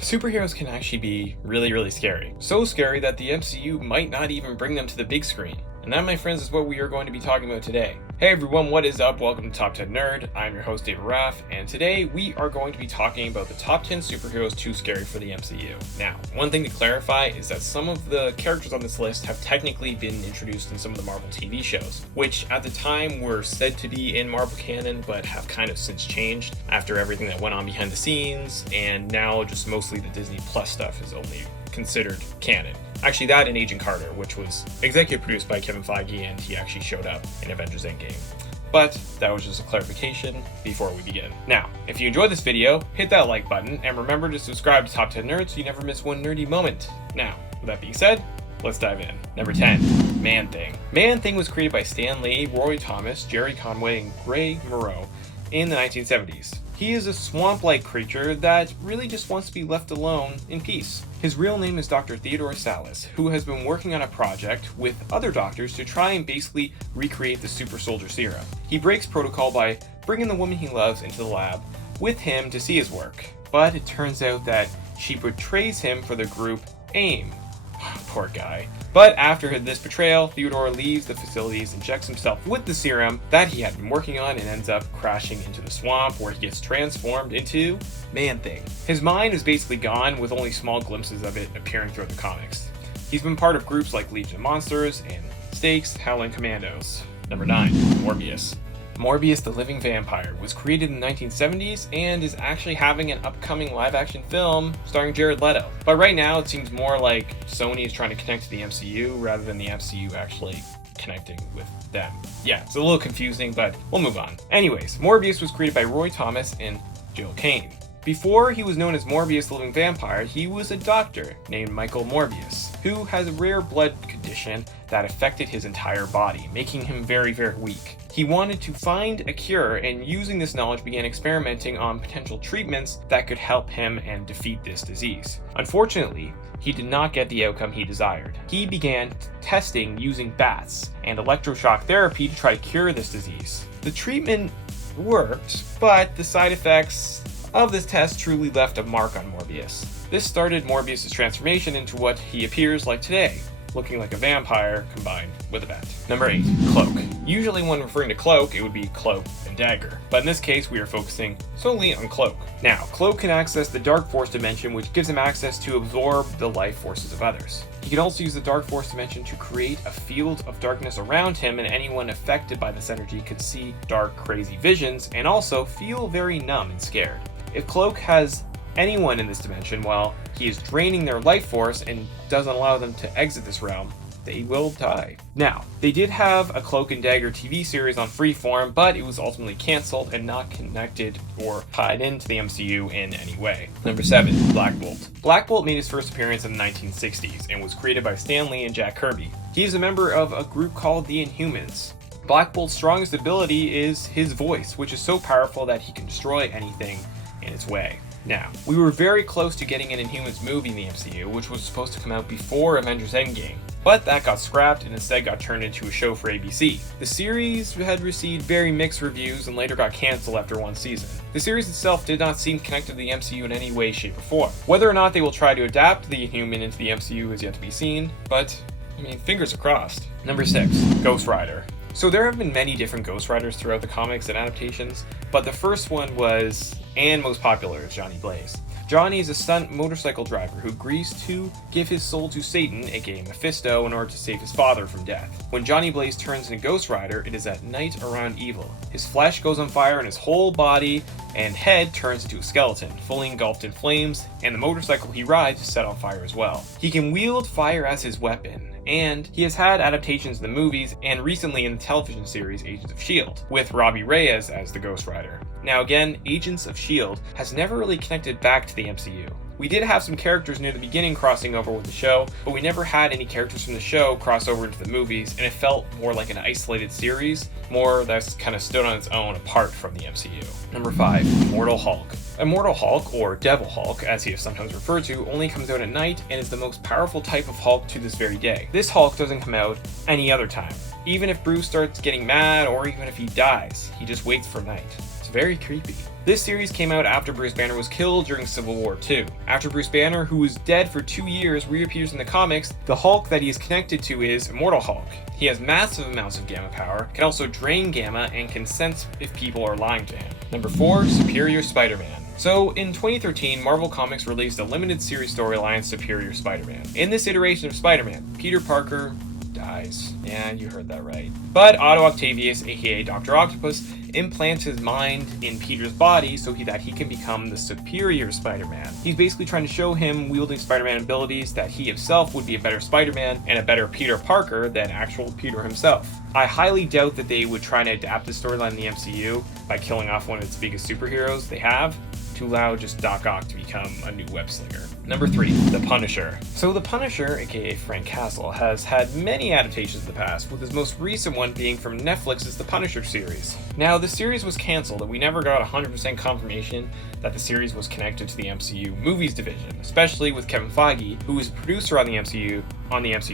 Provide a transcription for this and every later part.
Superheroes can actually be really scary. So scary that the MCU might not even bring them to the big screen. And that, my friends, is what we are going to be talking about today. Hey everyone, what is up? Welcome to Top 10 Nerd. I'm your host, David Raff, and today we are going to be talking about the top 10 superheroes too scary for the MCU. Now, one thing to clarify is that some of the characters on this list have technically been introduced in some of the Marvel TV shows, which at the time were said to be in Marvel canon, but have kind of since changed after everything that went on behind the scenes, and now just mostly the Disney Plus stuff is only considered canon. Actually, that and Agent Carter, which was executive produced by Kevin Feige, and he actually showed up in Avengers Endgame. But that was just a clarification before we begin. Now, if you enjoyed this video, hit that like button, and remember to subscribe to Top 10 Nerds so you never miss one nerdy moment. Now, with that being said, let's dive in. Number 10, Man-Thing. Man-Thing was created by Stan Lee, Roy Thomas, Jerry Conway, and Greg Moreau in the 1970s. He is a swamp-like creature that really just wants to be left alone in peace. His real name is Dr. Theodore Salas, who has been working on a project with other doctors to try and basically recreate the super soldier serum. He breaks protocol by bringing the woman he loves into the lab with him to see his work, but it turns out that she betrays him for the group AIM. Poor guy. But after this betrayal, Theodore leaves the facilities, injects himself with the serum that he had been working on, and ends up crashing into the swamp where he gets transformed into Man-Thing. His mind is basically gone, with only small glimpses of it appearing throughout the comics. He's been part of groups like Legion of Monsters and Stakes, Howling Commandos. Number 9, Morbius. Morbius the Living Vampire was created in the 1970s and is actually having an upcoming live-action film starring Jared Leto. But right now it seems more like Sony is trying to connect to the MCU rather than the MCU actually connecting with them. Yeah, it's a little confusing, but we'll move on. Anyways, Morbius was created by Roy Thomas and Jill Kane. Before he was known as Morbius the Living Vampire, he was a doctor named Michael Morbius, who has a rare blood condition that affected his entire body, making him very weak. He wanted to find a cure, and using this knowledge began experimenting on potential treatments that could help him and defeat this disease. Unfortunately, he did not get the outcome he desired. He began testing using bats and electroshock therapy to try to cure this disease. The treatment worked, but the side effects of this test truly left a mark on Morbius. This started Morbius' transformation into what he appears like today, looking like a vampire combined with a bat. Number 8, Cloak. Usually when referring to Cloak, it would be Cloak and Dagger, but in this case we are focusing solely on Cloak. Now, Cloak can access the Dark Force dimension, which gives him access to absorb the life forces of others. He can also use the Dark Force dimension to create a field of darkness around him, and anyone affected by this energy could see dark, crazy visions and also feel very numb and scared. If Cloak has anyone in this dimension while he is draining their life force and doesn't allow them to exit this realm, they will die. Now, they did have a Cloak and Dagger TV series on Freeform, but it was ultimately cancelled and not connected or tied into the MCU in any way. Number 7, Black Bolt. Black Bolt made his first appearance in the 1960s and was created by Stan Lee and Jack Kirby. He is a member of a group called the Inhumans. Black Bolt's strongest ability is his voice, which is so powerful that he can destroy anything in its way. Now, we were very close to getting an Inhumans movie in the MCU, which was supposed to come out before Avengers Endgame, but that got scrapped and instead got turned into a show for ABC. The series had received very mixed reviews and later got cancelled after one season. The series itself did not seem connected to the MCU in any way, shape, or form. Whether or not they will try to adapt the Inhuman into the MCU is yet to be seen, but, fingers are crossed. Number 6, Ghost Rider. So there have been many different Ghost Riders throughout the comics and adaptations, but the first one was, and most popular, is Johnny Blaze. Johnny is a stunt motorcycle driver who agrees to give his soul to Satan, aka Mephisto, in order to save his father from death. When Johnny Blaze turns into Ghost Rider, it is at night around evil. His flesh goes on fire and his whole body and head turns into a skeleton, fully engulfed in flames, and the motorcycle he rides is set on fire as well. He can wield fire as his weapon, and he has had adaptations in the movies and recently in the television series Agents of S.H.I.E.L.D. with Robbie Reyes as the Ghost Rider. Now again, Agents of S.H.I.E.L.D. has never really connected back to the MCU. We did have some characters near the beginning crossing over with the show, but we never had any characters from the show cross over into the movies, and it felt more like an isolated series, more that's kind of stood on its own apart from the MCU. Number 5, Immortal Hulk. Immortal Hulk, or Devil Hulk, as he is sometimes referred to, only comes out at night and is the most powerful type of Hulk to this very day. This Hulk doesn't come out any other time. Even if Bruce starts getting mad, or even if he dies, he just waits for night It's very creepy. This series came out after Bruce Banner was killed during Civil War II. After Bruce Banner, who was dead for 2 years, reappears in the comics, the Hulk that he is connected to is Immortal Hulk. He has massive amounts of gamma power, can also drain gamma, and can sense if people are lying to him. Number 4, Superior Spider-Man. So, in 2013, Marvel Comics released a limited series storyline, Superior Spider-Man. In this iteration of Spider-Man, Peter Parker dies. Yeah, you heard that right. But Otto Octavius, aka Dr. Octopus, implants his mind in Peter's body so that he can become the Superior Spider-Man. He's basically trying to show him, wielding Spider-Man abilities, that he himself would be a better Spider-Man and a better Peter Parker than actual Peter himself. I highly doubt that they would try to adapt this storyline in the MCU by killing off one of its biggest superheroes they have to allow just Doc Ock to become a new web slinger. Number 3, The Punisher. So The Punisher, aka Frank Castle, has had many adaptations in the past, with his most recent one being from Netflix's The Punisher series. Now, the series was cancelled, and we never got 100% confirmation that the series was connected to the MCU movies division, especially with Kevin Feige, who is a producer on the MCU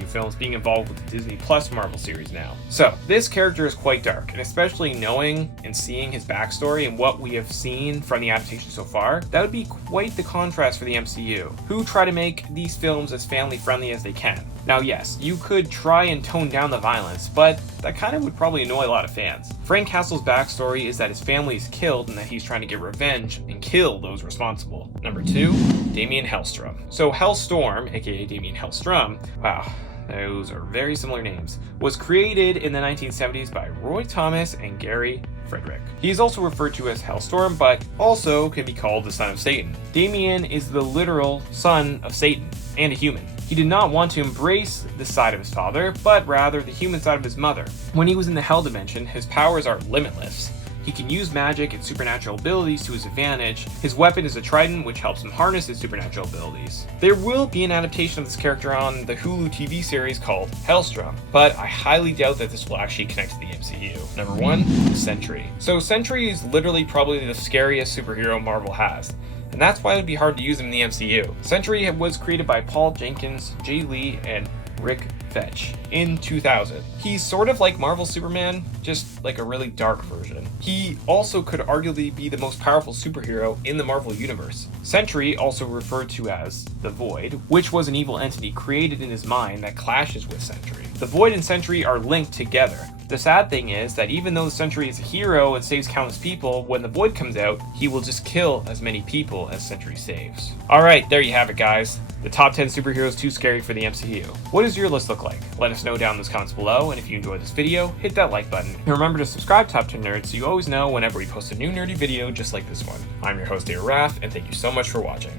films, being involved with the Disney Plus Marvel series now. So, this character is quite dark, and especially knowing and seeing his backstory and what we have seen from the adaptation so far, that would be quite the contrast for the MCU, who try to make these films as family friendly as they can. Now yes, you could try and tone down the violence, but that kind of would probably annoy a lot of fans. Frank Castle's backstory is that his family is killed and that he's trying to get revenge and kill those responsible. Number 2, DAMIAN HELSTROM. So HELSTORM, aka DAMIAN HELSTROM, wow, those are very similar names, was created in the 1970s by Roy Thomas and Gary Friedrich. He is also referred to as HELSTORM, but also can be called the son of Satan. DAMIAN is the literal son of Satan and a human. He did not want to embrace the side of his father, but rather the human side of his mother. When he was in the Hell Dimension, his powers are limitless. He can use magic and supernatural abilities to his advantage. His weapon is a trident, which helps him harness his supernatural abilities. There will be an adaptation of this character on the Hulu TV series called HELSTROM, but I highly doubt that this will actually connect to the MCU. Number 1, SENTRY. So SENTRY is literally probably the scariest superhero Marvel has, and that's why it would be hard to use him in the MCU. SENTRY was created by Paul Jenkins, Jay Lee, and Rick Fetch in 2000. He's sort of like Marvel Superman, just like a really dark version. He also could arguably be the most powerful superhero in the Marvel Universe. SENTRY, also referred to as the Void, which was an evil entity created in his mind that clashes with SENTRY. The Void and SENTRY are linked together. The sad thing is that even though the SENTRY is a hero and saves countless people, when the Void comes out, he will just kill as many people as SENTRY saves. Alright, there you have it guys. The top 10 superheroes too scary for the MCU. What does your list look like? Let us know down in the comments below, and if you enjoyed this video, hit that like button. And remember to subscribe to Top 10 Nerds so you always know whenever we post a new nerdy video just like this one. I'm your host, Raph, and thank you so much for watching.